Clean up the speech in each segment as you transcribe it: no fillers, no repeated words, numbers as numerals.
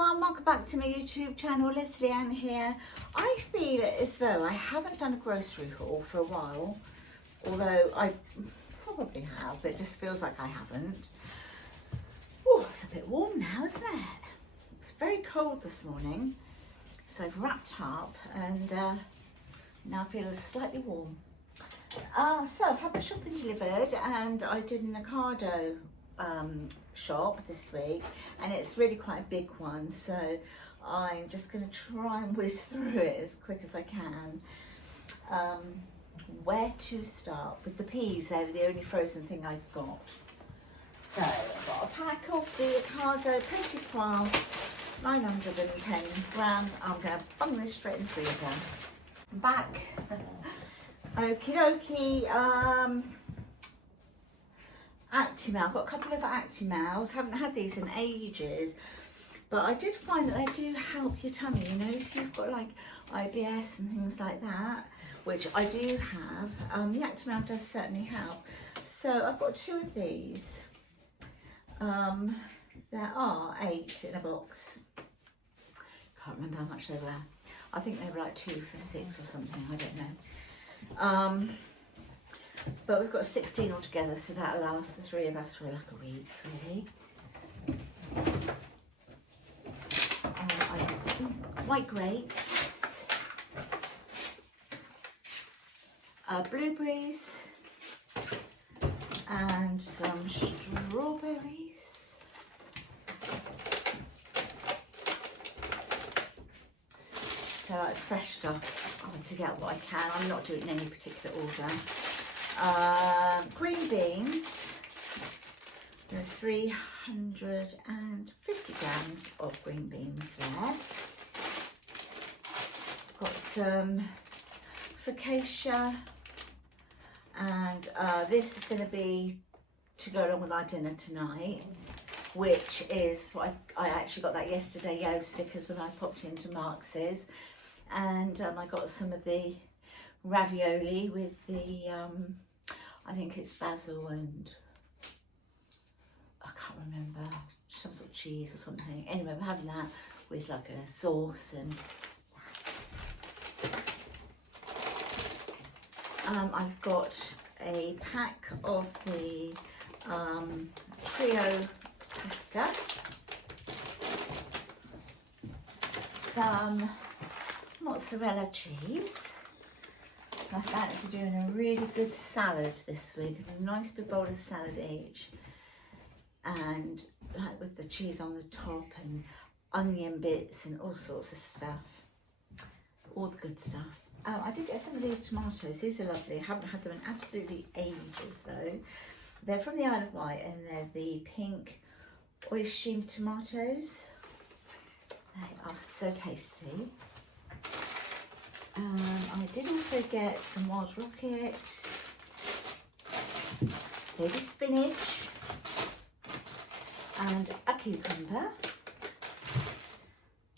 everyone, welcome back to my YouTube channel. Lesleyanne here. I feel as though I haven't done a grocery haul for a while, although I probably have, but it just feels like I haven't. Oh, it's a bit warm now, isn't it? It's very cold this morning, so I've wrapped up and now I feel slightly warm. So I've had my shopping delivered and I did an Ocado shop this week, and it's really quite a big one, so I'm just going to try and whiz through it as quick as I can. Where to start? With the peas, they're the only frozen thing I've got. So I've got a pack of the Ocado Petit Pois, 910 grams. I'm going to bung this straight in the freezer. I'm back. Okie dokie. Actimel. I've got a couple of Actimels. Haven't had these in ages, but I did find that they do help your tummy. You know, if you've got like IBS and things like that, which I do have, the Actimel does certainly help. So I've got 2 of these. There are 8 in a box. Can't remember how much they were. I think they were like 2 for $6 or something. I don't know. But we've got 16 altogether, so that'll last the 3 of us for like a week, really. I got some white grapes, blueberries, and some strawberries. So like fresh stuff. I want to get what I can. I'm not doing any particular order. Green beans, there's 350 grams of green beans there. Got some focaccia, and this is going to be to go along with our dinner tonight, which is what I actually got that yesterday, yellow stickers, when I popped into Marks's, and I got some of the ravioli with the I think it's basil and I can't remember, some sort of cheese or something. Anyway, we're having that with like a sauce and I've got a pack of the trio pasta, some mozzarella cheese. I fancy doing a really good salad this week, a nice big bowl of salad each, and like with the cheese on the top and onion bits and all sorts of stuff, all the good stuff. I did get some of these tomatoes. These are lovely. I haven't had them in absolutely ages though. They're from the Isle of Wight and they're the pink oyster tomatoes. They are so tasty. I did also get some wild rocket, baby spinach, and a cucumber.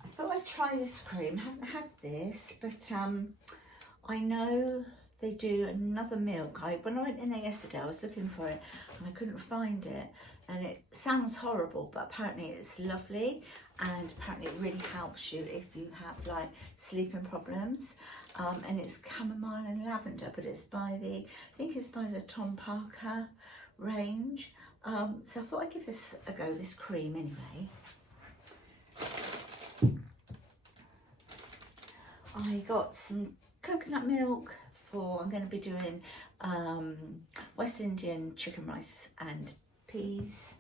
I thought I'd try this cream. I haven't had this, but I know they do another milk. When I went in there yesterday, I was looking for it and I couldn't find it. And it sounds horrible, but apparently it's lovely, and apparently it really helps you if you have like sleeping problems. And it's chamomile and lavender, but it's by the, I think it's by the Tom Parker range. So I thought I'd give this a go, this cream anyway. I got some coconut milk for, I'm going to be doing West Indian chicken rice and peas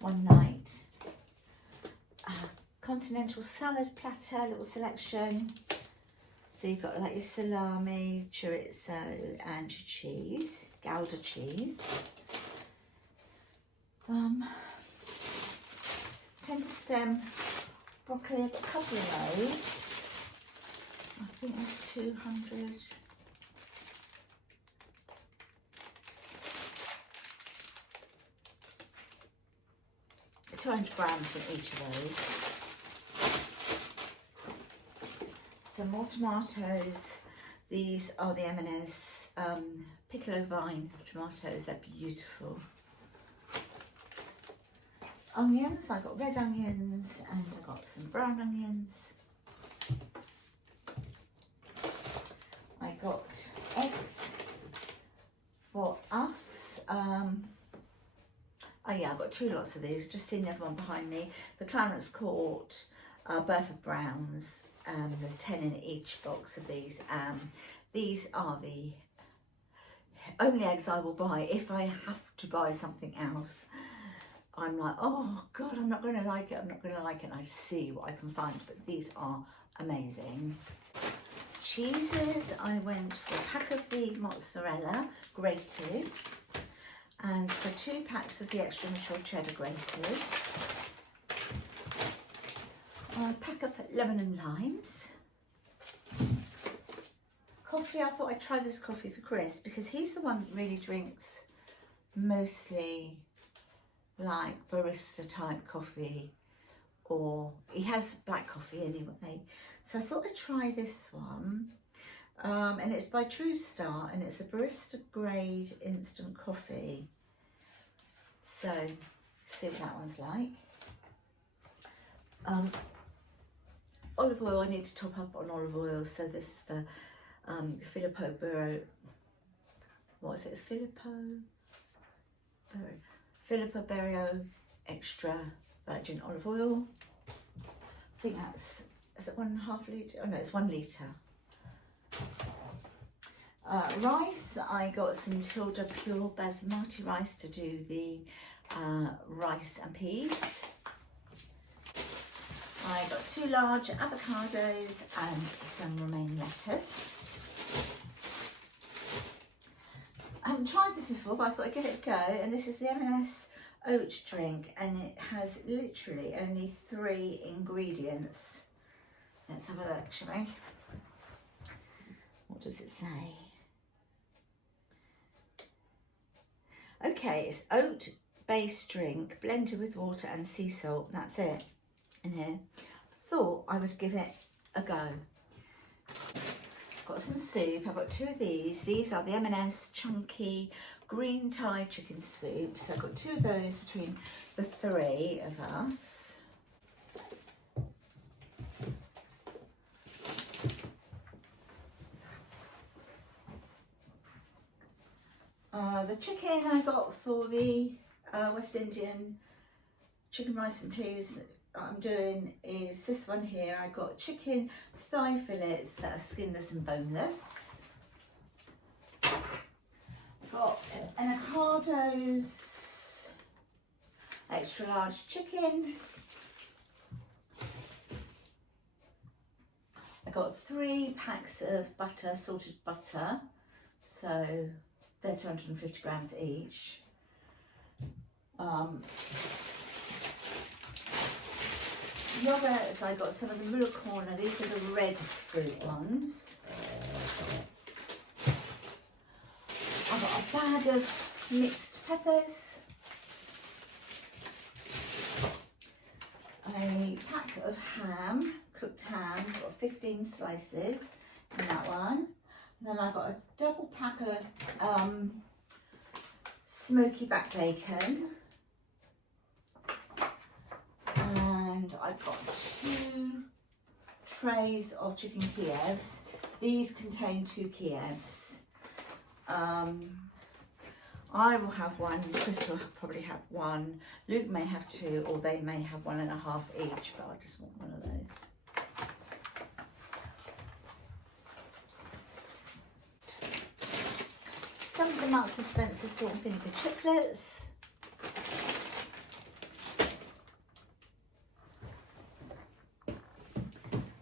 one night. Continental salad platter, little selection. So you've got like your salami, chorizo and your cheese, Gouda cheese. Tender stem broccoli, I've got a couple of those. I think there's 200. Grams in each of those. Some more tomatoes. These are the M&S Piccolo Vine tomatoes. They're beautiful. Onions. I got red onions and I got some brown onions. I got eggs for us. Oh yeah, I've got 2 lots of these. Just seen the other one behind me. The Clarence Court Burford Browns. There's 10 in each box of these. These are the only eggs I will buy if I have to buy something else. I'm like, oh God, I'm not going to like it. I'm not going to like it. And I see what I can find. But these are amazing. Cheeses, I went for a pack of the mozzarella grated and for 2 packs of the extra mature cheddar grated. A pack of lemon and limes. Coffee, I thought I'd try this coffee for Chris because he's the one that really drinks mostly like barista type coffee, or he has black coffee anyway. So I thought I'd try this one. And it's by True Star and it's a barista grade instant coffee. So see what that one's like. Olive oil, I need to top up on olive oil. So this is the Filippo Burro, what is it, Filippo Berrio extra virgin olive oil. I think that's, is it 1.5 litre? Oh no, it's 1 litre. Rice, I got some Tilda Pure Basmati rice to do the rice and peas. I got 2 large avocados and some romaine lettuce. I haven't tried this before, but I thought I'd give it a go. And this is the M&S oat drink, and it has literally only 3 ingredients. Let's have a look, shall we? What does it say? Okay, it's oat-based drink blended with water and sea salt. That's it in here. Thought I would give it a go. Got some soup. I've got 2 of these. These are the M&S chunky green Thai chicken soup. So I've got 2 of those between the 3 of us. The chicken I got for the West Indian chicken rice and peas I'm doing is this one here. I got chicken thigh fillets that are skinless and boneless. Got an Ocado's extra large chicken. I got 3 packs of butter, salted butter, so they're 250 grams each. Yogurts, I got some of the Muller Corner. These are the red fruit ones. I got a bag of mixed peppers. A pack of ham, cooked ham. Got 15 slices in that one. And then I got a double pack of smoky back bacon. And I've got 2 trays of chicken Kievs. These contain 2 Kievs. I will have 1, Chris will probably have 1, Luke may have 2, or they may have 1.5 each, but I just want one of those. Some of the Marks and Spencer salt and vinegar chiclets.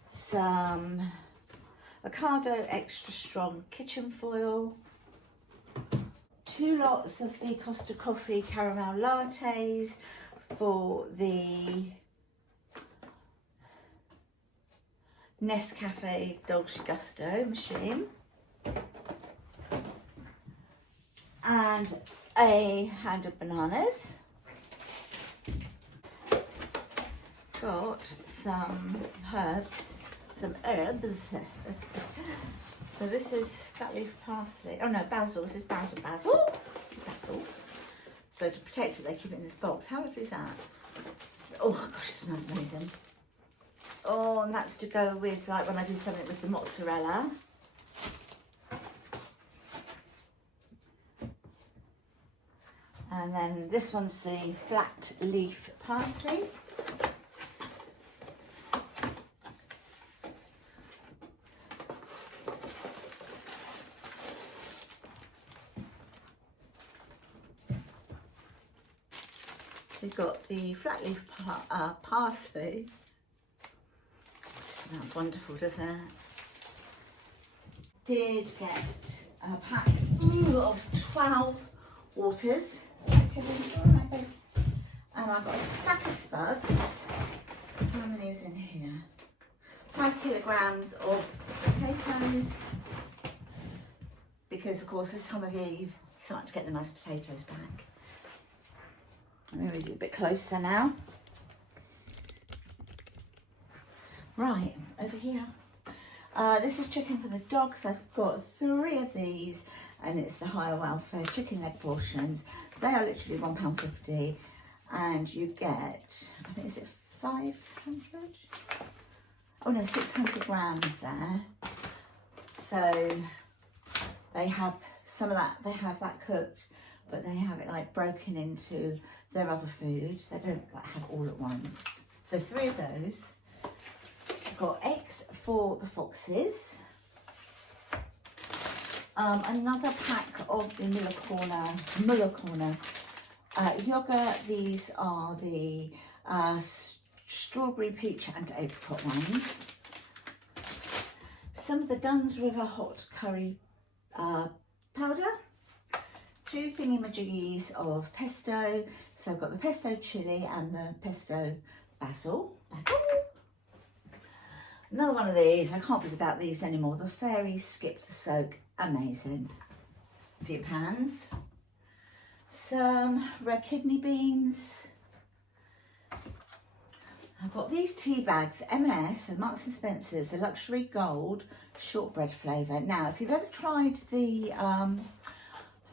Some Ocado extra strong kitchen foil. 2 lots of the Costa Coffee caramel lattes for the Nescafe Dolce Gusto machine. And a hand of bananas. Got some herbs. So this is fat leaf parsley. Oh no, basil. This is basil. This is basil. So to protect it, they keep it in this box. How lovely is that? Oh gosh, it smells amazing. Oh, and that's to go with, like, when I do something with the mozzarella. And then this one's the flat leaf parsley. So you've got the flat leaf parsley. It just smells wonderful, doesn't it? Did get a pack of 12 waters. And I've got a sack of spuds. How many is in here? 5 kilograms of potatoes. Because of course this time of year you start to get the nice potatoes back. Let me read it a bit closer now. Right, over here. This is chicken for the dogs. I've got 3 of these, and it's the higher welfare chicken leg portions. They are literally £1.50, and you get, I think, is it 500? Oh no, 600 grams there. So they have some of that, they have that cooked, but they have it like broken into their other food. They don't like have all at once. So 3 of those. I've got eggs for the foxes. Another pack of the Muller Corner yogurt. These are the strawberry, peach and apricot ones. Some of the Dunn's River hot curry powder. 2 thingy-majiggies of pesto. So I've got the pesto chili and the pesto basil. Another one of these. I can't be without these anymore. The Fairy Skip the Soak. Amazing. A few pans. Some red kidney beans. I've got these tea bags, M&S and Marks and Spencer's, the Luxury Gold shortbread flavour. Now, if you've ever tried the, I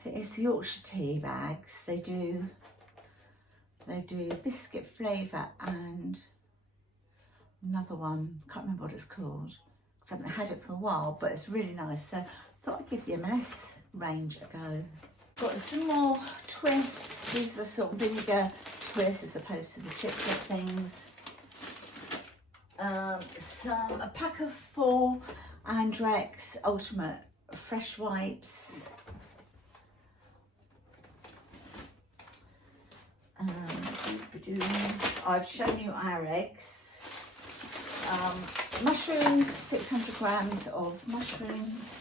think it's the Yorkshire tea bags, they do biscuit flavour and another one, can't remember what it's called, because I haven't had it for a while, but it's really nice. So I thought I'd give the M&S range a go. Got some more twists. These are the sort of vinegar twists as opposed to the chiplet things. A pack of 4 Andrex Ultimate Fresh Wipes. I've shown you our eggs. Mushrooms, 600 grams of mushrooms.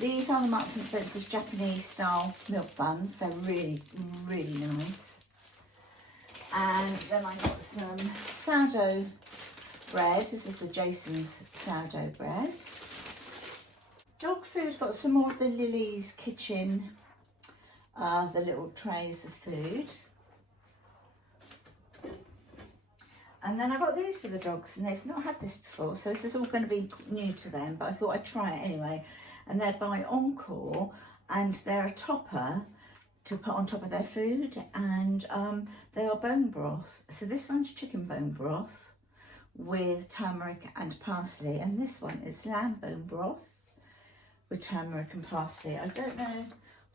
These are the Marks and Spencer's Japanese style milk buns. They're really, really nice. And then I got some sourdough bread. This is the Jason's sourdough bread. Dog food, got some more of the Lily's Kitchen, the little trays of food. And then I got these for the dogs, and they've not had this before, so this is all going to be new to them, but I thought I'd try it anyway. And they're by Encore, and they're a topper to put on top of their food, and they are bone broth. So this one's chicken bone broth with turmeric and parsley, and this one is lamb bone broth with turmeric and parsley. I don't know,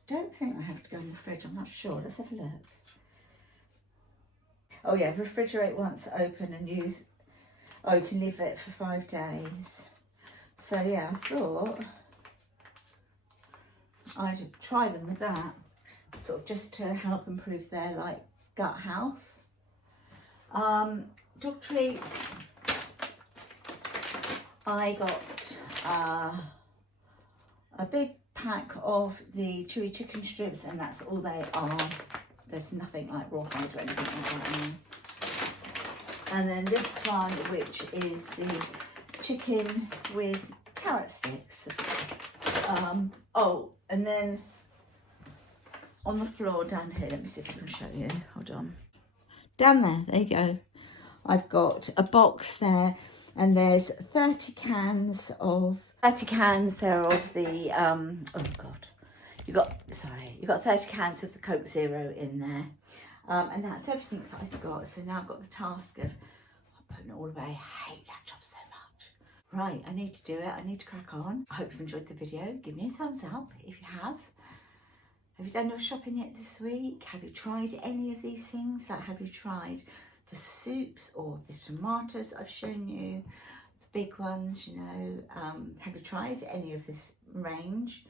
don't think I have to go in the fridge, I'm not sure. Let's have a look. Oh yeah, refrigerate once open and use, oh, you can leave it for 5 days. So yeah, I thought I'd try them with that, sort of just to help improve their like gut health. Dog treats, I got a big pack of the chewy chicken strips, and that's all they are. There's nothing like rawhide or anything like that in there. And then this one, which is the chicken with carrot sticks. Oh, and then on the floor down here, let me see if I can show you. Hold on. Down there you go. I've got a box there, and there's 30 cans there of the, oh God, you got 30 cans of the Coke Zero in there. And that's everything that I've got. So now I've got the task of putting it all away. I hate that job so much. Right, I need to do it. I need to crack on. I hope you've enjoyed the video. Give me a thumbs up if you have. Have you done your shopping yet this week? Have you tried any of these things? Like, have you tried the soups or the tomatoes I've shown you? The big ones, you know. Have you tried any of this range?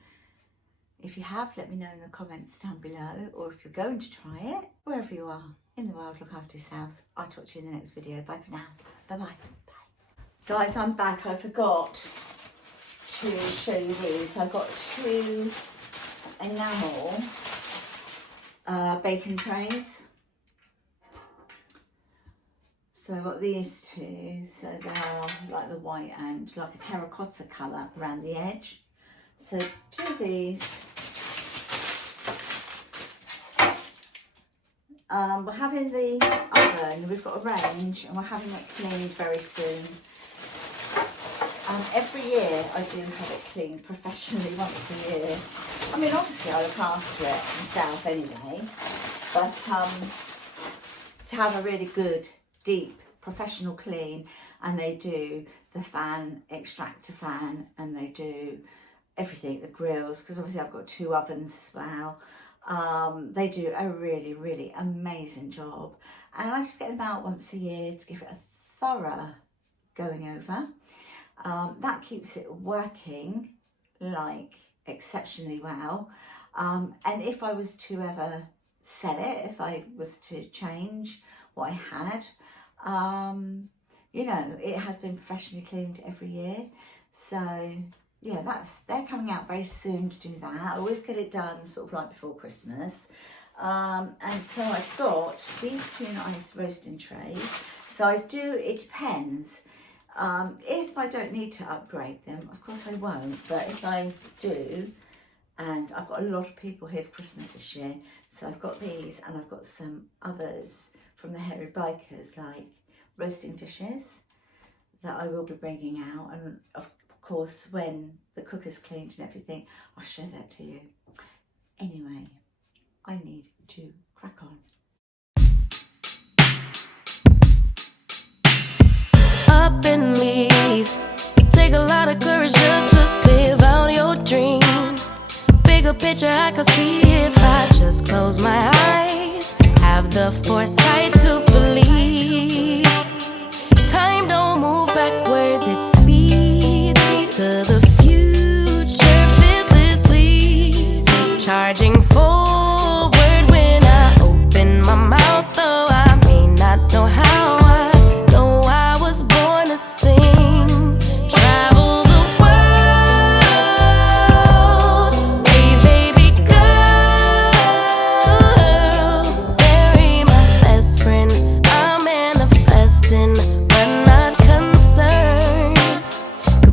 If you have, let me know in the comments down below, or if you're going to try it, wherever you are in the world, look after yourselves. I'll talk to you in the next video. Bye for now. Bye-bye. Bye. Guys, I'm back. I forgot to show you these. I got 2 enamel bacon trays. So I've got these 2. So they're like the white and like a terracotta colour around the edge. So 2 of these. We're having the oven, we've got a range, and we're having it cleaned very soon. Every year I do have it cleaned professionally once a year. I mean, obviously I look after it myself anyway, but to have a really good, deep, professional clean, and they do the fan, extractor fan, and they do everything, the grills, because obviously I've got 2 ovens as well. They do a really, really amazing job, and I just get them out once a year to give it a thorough going over. That keeps it working like exceptionally well, and if I was to ever sell it, if I was to change what I had, you know, it has been professionally cleaned every year. So yeah, they're coming out very soon to do that. I always get it done sort of right before Christmas. And so I've got these 2 nice roasting trays. So I do, it depends. If I don't need to upgrade them, of course I won't, but if I do, and I've got a lot of people here for Christmas this year, so I've got these, and I've got some others from the Hairy Bikers, like roasting dishes that I will be bringing out, and of course when the cooker's cleaned and everything, I'll show that to you. Anyway, I need to crack on. Up and leave. Take a lot of courage just to live out your dreams. Bigger picture I could see if I just close my eyes. Have the foresight to